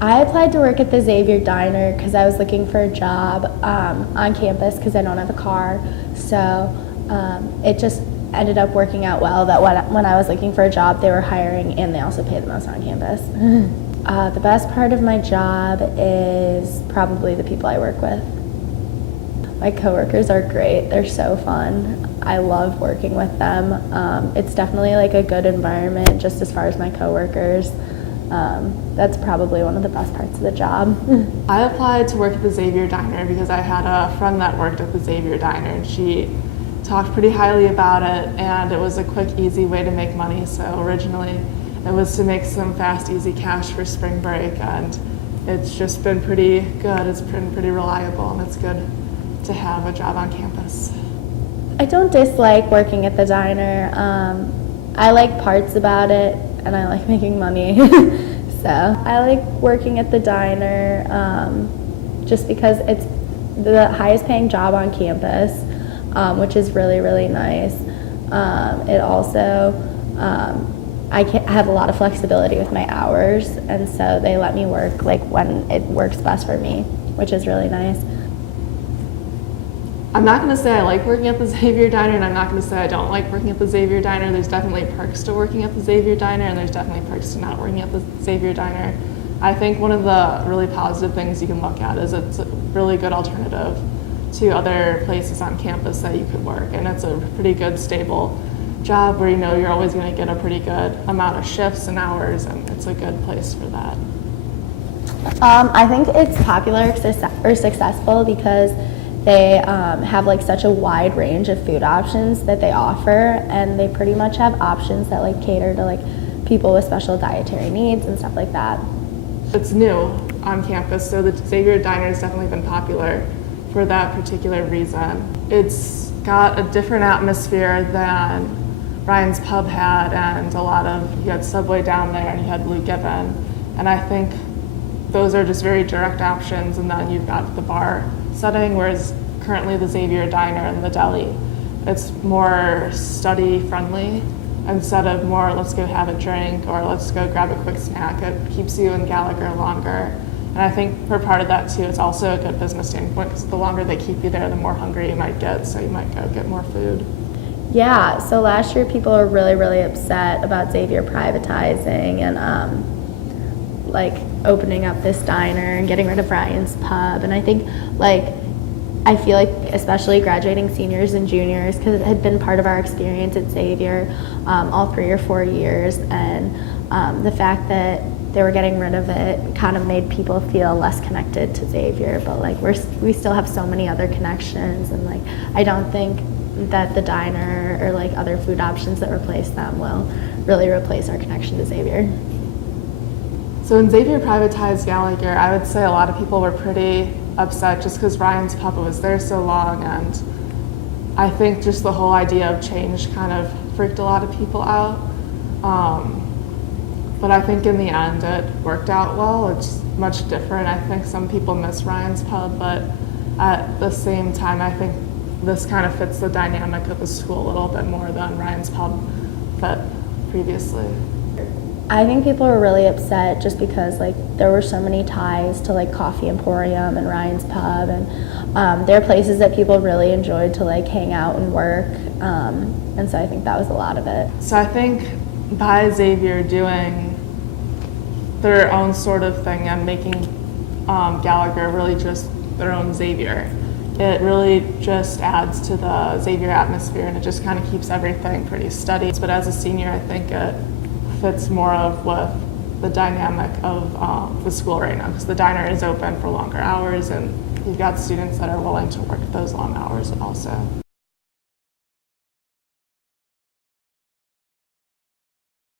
I applied to work at the Xavier Diner because I was looking for a job on campus because I don't have a car. So it just ended up working out well that when I was looking for a job, they were hiring and they also pay the most on campus. The best part of my job is probably the people I work with. My coworkers are great. They're so fun. I love working with them. It's definitely like a good environment just as far as my coworkers. That's probably one of the best parts of the job. I applied to work at the Xavier Diner because I had a friend that worked at the Xavier Diner, and she talked pretty highly about it, and it was a quick, easy way to make money. So originally it was to make some fast, easy cash for spring break, and it's just been pretty good. It's been pretty reliable, and it's good to have a job on campus. I don't dislike working at the diner. I like parts about it, and I like making money. So I like working at the diner just because it's the highest paying job on campus, which is really, really nice. It also, I have a lot of flexibility with my hours, and so they let me work like when it works best for me, which is really nice. I'm not going to say I like working at the Xavier Diner, and I'm not going to say I don't like working at the Xavier Diner. There's definitely perks to working at the Xavier Diner, and there's definitely perks to not working at the Xavier Diner. I think one of the really positive things you can look at is it's a really good alternative to other places on campus that you could work, and it's a pretty good, stable job where you know you're always going to get a pretty good amount of shifts and hours, and it's a good place for that. I think it's popular or successful because they have like such a wide range of food options that they offer, and they pretty much have options that like cater to like people with special dietary needs and stuff like that. It's new on campus, so the Xavier Diner has definitely been popular for that particular reason. It's got a different atmosphere than Ryan's Pub had, and you had Subway down there and you had Blue Gibbon, and I think those are just very direct options, and then you've got the bar setting, whereas currently the Xavier Diner and the deli, it's more study friendly instead of more let's go have a drink or let's go grab a quick snack. It keeps you in Gallagher longer, and I think for part of that too, it's also a good business standpoint because the longer they keep you there, the more hungry you might get, so you might go get more food. Yeah, so last year people were really, really upset about Xavier privatizing and like opening up this diner and getting rid of Ryan's Pub, and I think I feel like especially graduating seniors and juniors, because it had been part of our experience at Xavier all 3 or 4 years, and the fact that they were getting rid of it kind of made people feel less connected to Xavier, but like we still have so many other connections, and like I don't think that the diner or like other food options that replace them will really replace our connection to Xavier. So when Xavier privatized Gallagher, I would say a lot of people were pretty upset just because Ryan's Pub was there so long, and I think just the whole idea of change kind of freaked a lot of people out. But I think in the end it worked out well. It's much different. I think some people miss Ryan's Pub, but at the same time I think this kind of fits the dynamic of the school a little bit more than Ryan's Pub fit previously. I think people were really upset just because like there were so many ties to like Coffee Emporium and Ryan's Pub, and they're places that people really enjoyed to like hang out and work, and so I think that was a lot of it. So I think by Xavier doing their own sort of thing and making Gallagher really just their own Xavier, it really just adds to the Xavier atmosphere, and it just kind of keeps everything pretty steady. But as a senior, I think it fits more of with the dynamic of the school right now, because the diner is open for longer hours, and you've got students that are willing to work those long hours also.